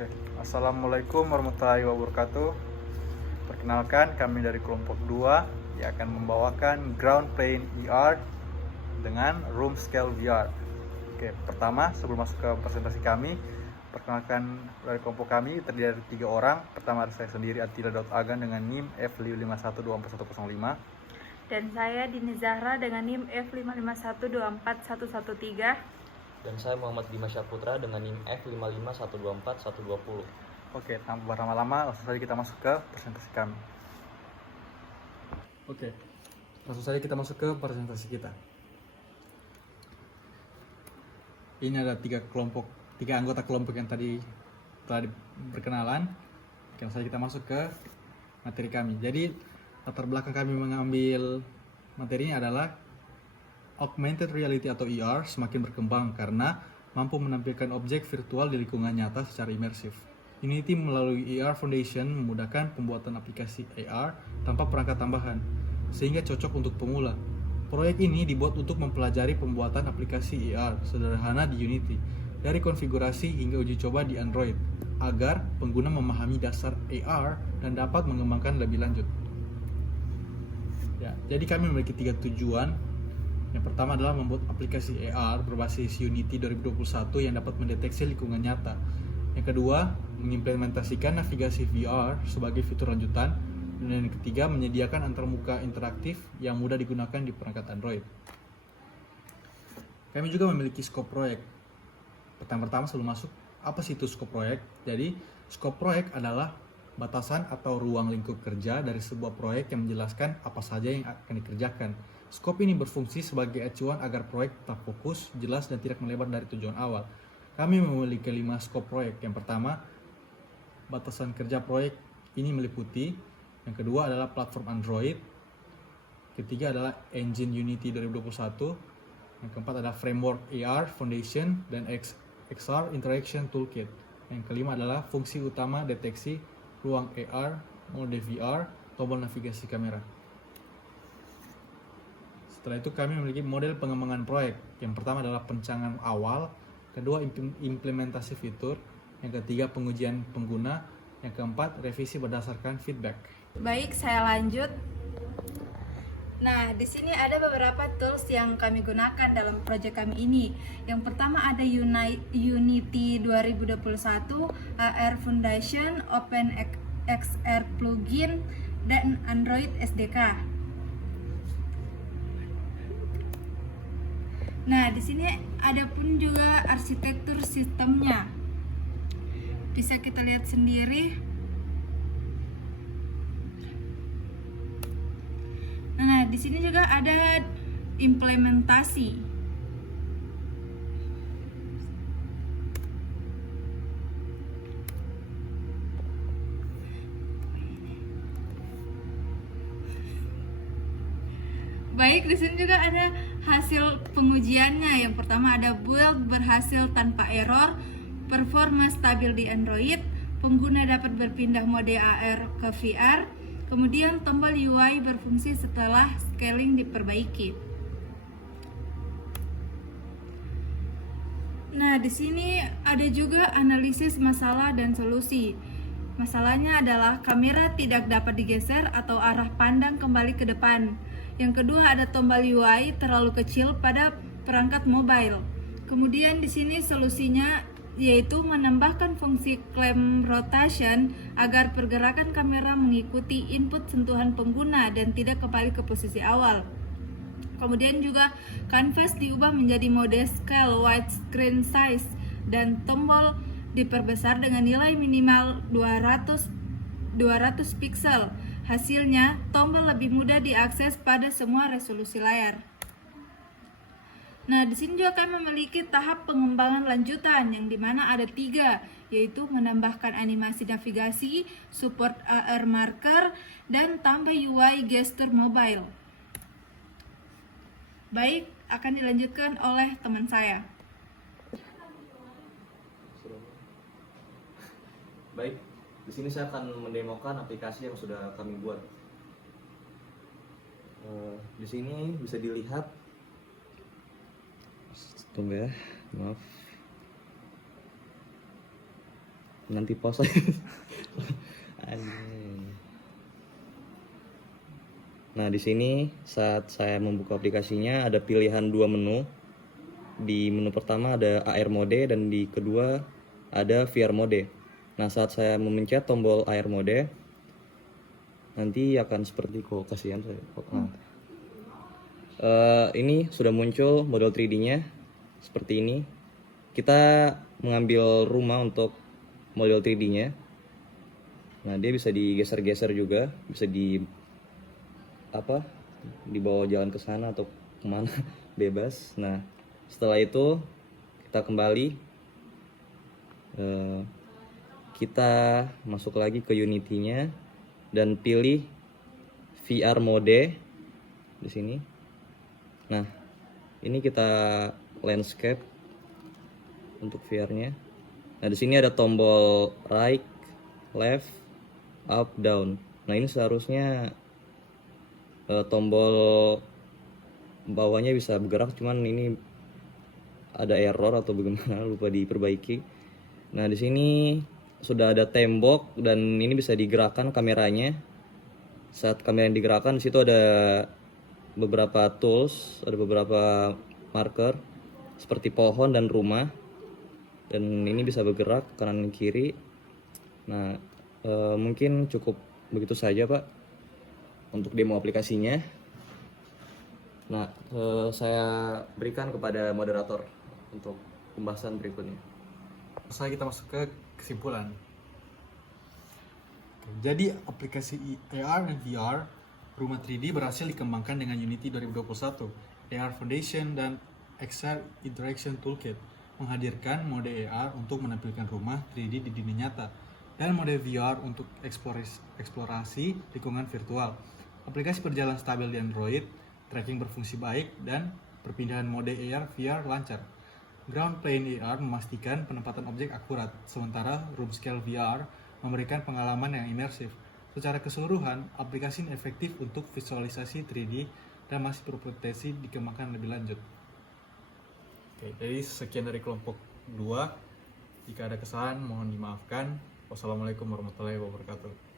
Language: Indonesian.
Oke, Assalamualaikum warahmatullahi wabarakatuh. Perkenalkan, kami dari kelompok 2 yang akan membawakan ground plane ER dengan room scale VR. Oke, pertama sebelum masuk ke presentasi kami, perkenalkan dari kelompok kami terdiri dari 3 orang. Pertama ada saya sendiri, Attila Daud Agan dengan NIM F551241105. Dan saya Dini Zahra dengan NIM F551241113. Dan saya Muhammad Dimas Syaputra dengan NIM F551241120. Oke, tanpa berlama-lama, langsung saja kita masuk ke presentasi kami. Oke, langsung saja kita masuk ke presentasi kita. Ini ada tiga anggota kelompok yang tadi telah berkenalan. Oke, langsung saja kita masuk ke materi kami. Jadi latar belakang kami mengambil materinya adalah augmented reality atau ER semakin berkembang karena mampu menampilkan objek virtual di lingkungan nyata secara imersif. Unity melalui ER Foundation memudahkan pembuatan aplikasi AR tanpa perangkat tambahan, sehingga cocok untuk pemula. Proyek ini dibuat untuk mempelajari pembuatan aplikasi AR sederhana di Unity, dari konfigurasi hingga uji coba di Android, agar pengguna memahami dasar AR dan dapat mengembangkan lebih lanjut. Ya, jadi kami memiliki 3 tujuan. Yang pertama adalah membuat aplikasi AR berbasis Unity 2021 yang dapat mendeteksi lingkungan nyata. Yang kedua, mengimplementasikan navigasi VR sebagai fitur lanjutan. Dan yang ketiga, menyediakan antarmuka interaktif yang mudah digunakan di perangkat Android. Kami juga memiliki skop proyek. Pertama sebelum masuk, apa sih itu skop proyek? Jadi, skop proyek adalah batasan atau ruang lingkup kerja dari sebuah proyek yang menjelaskan apa saja yang akan dikerjakan. Skop ini berfungsi sebagai acuan agar proyek tetap fokus, jelas, dan tidak melebar dari tujuan awal. Kami memiliki 5 skop proyek. Yang pertama, batasan kerja proyek ini meliputi. Yang kedua adalah platform Android. Ketiga adalah engine Unity 2021. Yang keempat adalah framework AR Foundation dan XR Interaction Toolkit. Yang kelima adalah fungsi utama deteksi ruang AR, mode VR, tombol navigasi kamera. Setelah itu kami memiliki model pengembangan proyek. Yang pertama adalah pencanangan awal, kedua implementasi fitur, yang ketiga pengujian pengguna, yang keempat revisi berdasarkan feedback. Baik, saya lanjut. Nah, di sini ada beberapa tools yang kami gunakan dalam proyek kami ini. Yang pertama ada Unity 2021, AR Foundation, OpenXR Plugin, dan Android SDK. Nah, di sini ada pun juga arsitektur sistemnya. Bisa kita lihat sendiri. Nah, di sini juga ada implementasi. Baik, di sini juga ada hasil pengujiannya. Yang pertama ada build berhasil tanpa error, performa stabil di Android, pengguna dapat berpindah mode AR ke VR, kemudian tombol UI berfungsi setelah scaling diperbaiki. Nah, di sini ada juga analisis masalah dan solusi. Masalahnya adalah kamera tidak dapat digeser atau arah pandang kembali ke depan. Yang kedua ada tombol UI terlalu kecil pada perangkat mobile. Kemudian di sini solusinya yaitu menambahkan fungsi clamp rotation agar pergerakan kamera mengikuti input sentuhan pengguna dan tidak kembali ke posisi awal. Kemudian juga canvas diubah menjadi mode scale widescreen size dan tombol diperbesar dengan nilai minimal 200 pixel. Hasilnya, tombol lebih mudah diakses pada semua resolusi layar. Nah, di sini juga kami memiliki tahap pengembangan lanjutan yang dimana ada 3, yaitu menambahkan animasi navigasi, support AR marker, dan tambah UI gesture mobile. Baik, akan dilanjutkan oleh teman saya. Baik, di sini saya akan mendemokan aplikasi yang sudah kami buat. Di sini bisa dilihat. Tunggu ya, maaf. nanti pause. Anjing. Nah, di sini saat saya membuka aplikasinya ada pilihan dua menu. Di menu pertama ada AR mode dan di kedua ada VR mode. Nah, saat saya memencet tombol AR mode, nanti akan seperti kasihan saya. Nah, ini sudah muncul model 3D-nya seperti ini. Kita mengambil rumah untuk model 3D-nya. Nah, dia bisa digeser-geser juga, bisa dibawa jalan ke sana atau kemana bebas. Nah, setelah itu kita kembali, kita masuk lagi ke Unity-nya dan pilih VR mode di sini. Nah, ini kita landscape untuk VR-nya. Nah, di sini ada tombol right, left, up, down. Nah, ini seharusnya tombol bawahnya bisa bergerak, cuman ini ada error atau bagaimana, lupa diperbaiki. Nah, di sini sudah ada tembok dan ini bisa digerakkan kameranya. Saat kamera yang digerakkan, di situ ada beberapa tools, ada beberapa marker seperti pohon dan rumah. Dan ini bisa bergerak kanan kiri. Nah, mungkin cukup begitu saja, Pak, untuk demo aplikasinya. Nah, saya berikan kepada moderator untuk pembahasan berikutnya. Setelah kita masuk ke kesimpulan. Jadi aplikasi AR dan VR rumah 3D berhasil dikembangkan dengan Unity 2021, AR Foundation dan XR Interaction Toolkit menghadirkan mode AR untuk menampilkan rumah 3D di dunia nyata dan mode VR untuk eksplorasi lingkungan virtual. Aplikasi berjalan stabil di Android, tracking berfungsi baik, dan perpindahan mode AR VR lancar. Ground Plane AR memastikan penempatan objek akurat, sementara Room Scale VR memberikan pengalaman yang imersif. Secara keseluruhan, aplikasi ini efektif untuk visualisasi 3D dan masih berpotensi dikembangkan lebih lanjut. Oke, jadi sekian dari kelompok 2. Jika ada kesalahan, mohon dimaafkan. Wassalamualaikum warahmatullahi wabarakatuh.